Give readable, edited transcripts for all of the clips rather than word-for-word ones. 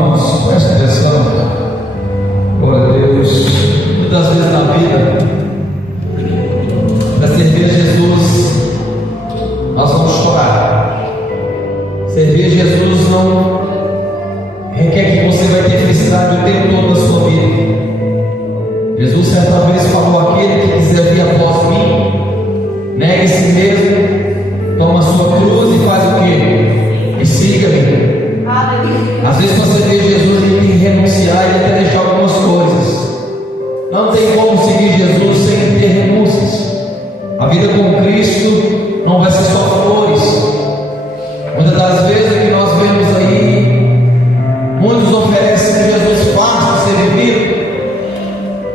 Irmãos, presta atenção. Glória a Deus. Muitas vezes na vida, para servir a Jesus, nós vamos chorar. Servir a Jesus não requer que você vai ter felicidade o tempo todo da sua vida. Jesus certa vez falou: aquele que quiser vir após mim, negue a si mesmo, toma a sua cruz e faz o quê? E siga-me. Às vezes para servir Jesus a gente tem que renunciar e até deixar algumas coisas. Não tem como seguir Jesus sem ter renúncias. A vida com Cristo não vai ser só flores. Muitas das vezes que nós vemos aí, muitos oferecem que Jesus fácil de ser vivido.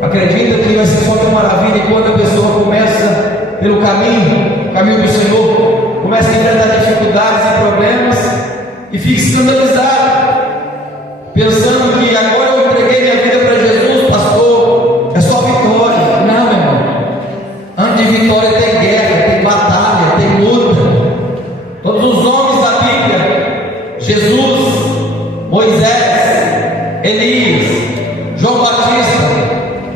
Acredita que vai ser só que maravilha, e quando a pessoa começa pelo caminho do Senhor, começa a enfrentar dificuldades e problemas e fica escandalizado, pensando que agora eu entreguei minha vida para Jesus, pastor, é só vitória. Não, meu irmão. Antes de vitória tem guerra, tem batalha, tem luta. Todos os homens da Bíblia, Jesus, Moisés, Elias, João Batista,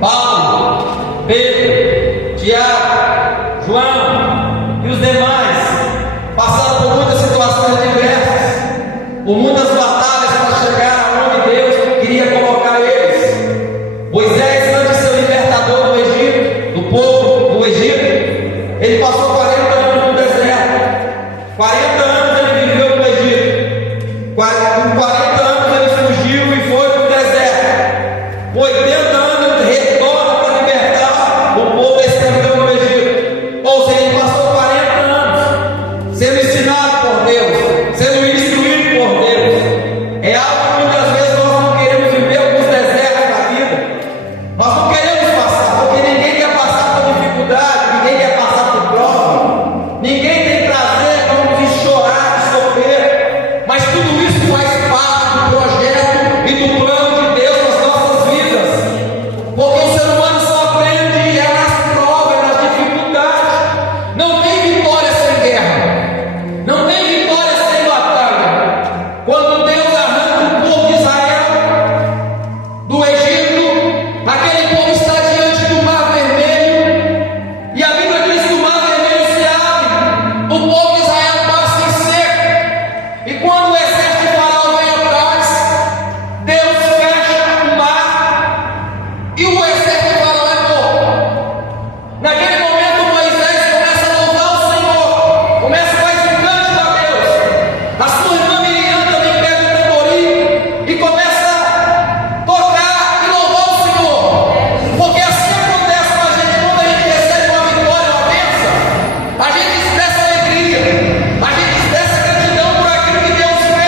Paulo, Pedro, Tiago, João e os demais passaram por muitas situações diversas, por muitas batalhas para chegar aonde Deus queria colocar eles. Moisés, antes de ser libertador do Egito, do povo do Egito, ele passou 40 anos no deserto. 40 anos ele viveu no Egito. Com 40 anos ele fugiu e foi para o deserto. Com 80 anos ele retorna para libertar o povo da escravidão no Egito. Ou seja, ele passou 40 anos sendo ensinado por Deus, sendo instruído por Deus. É algo que muitas vezes nós não queremos viver alguns desertos da vida. Nós não queremos passar, porque ninguém quer passar por dificuldade, ninguém quer passar por prova, ninguém tem prazer de chorar, de sofrer, mas tudo isso faz parte do projeto e do plano de Deus nas nossas vidas, porque o ser humano só aprende nas provas, nas dificuldades. Não tem vitória sem guerra, não tem vitória sem batalha. Quando Deus arranca o povo de Israel do Egito, aquele povo está diante do Mar Vermelho, e a Bíblia diz que o Mar Vermelho se abre, o povo de Israel passa em seco, e quando o exército de Faraó vem atrás, Deus fecha o mar, e o exército de Faraó é morto. Naquele momento Moisés começa a louvar o Senhor, começa a fazer um cântico a Deus. A sua irmã Miriam também pega o tamborim e começa a tocar e louvar o Senhor, porque assim acontece com a gente. Quando a gente recebe uma vitória, uma bênção, a gente expressa alegria, a gente expressa gratidão por aquilo que Deus fez.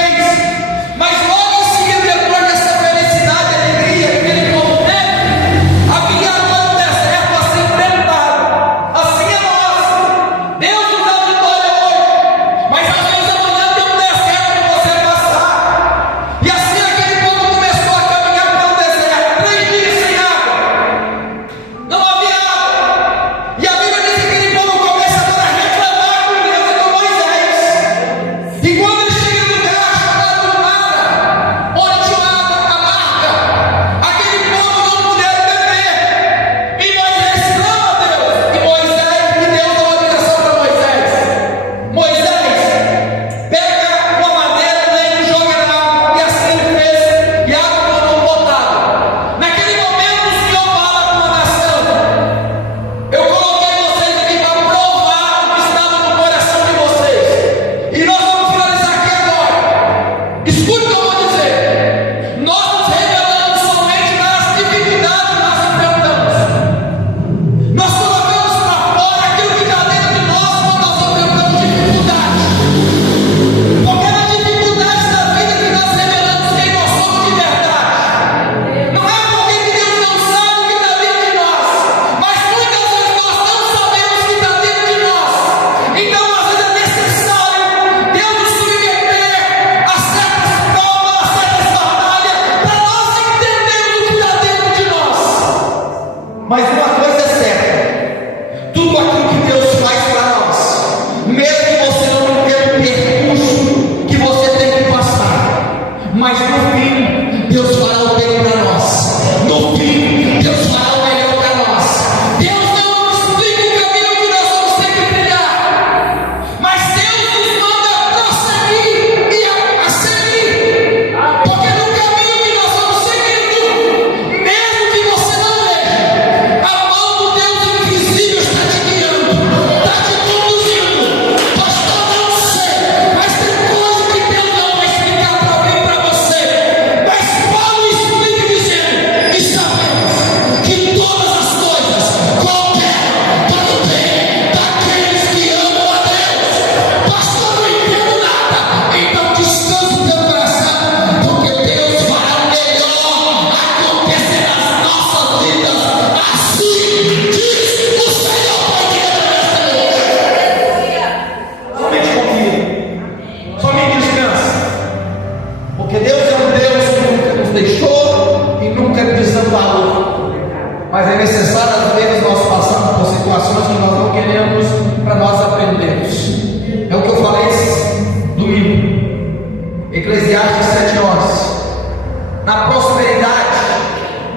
Eclesiastes 7:11. Na prosperidade,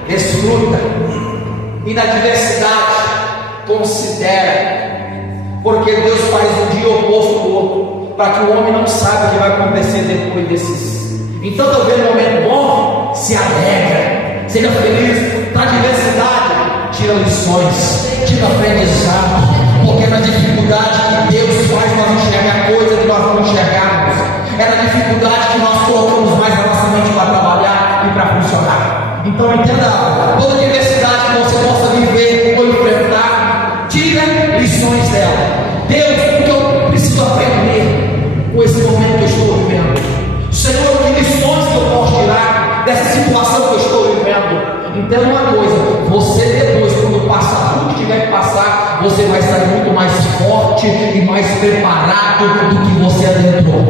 desfruta, e na diversidade, considera, porque Deus faz um dia oposto do outro, para que o homem não saiba o que vai acontecer depois desses. Então, eu vejo um momento bom, se alegra, seja feliz. Na diversidade, tira lições, tira aprendizado, porque na dificuldade que Deus faz nós enxergar coisas que nós não enxergamos. É na dificuldade que nós colocamos mais a nossa mente para trabalhar e para funcionar. Então entenda algo, toda diversidade que você possa viver ou enfrentar, tira lições dela. Deus, o que eu preciso aprender com esse momento que eu estou vivendo? Senhor, que lições que eu posso tirar dessa situação que eu estou vivendo? Entenda uma coisa, você depois, quando passar tudo que tiver que passar, você vai sair muito mais forte e mais preparado do que você adentrou.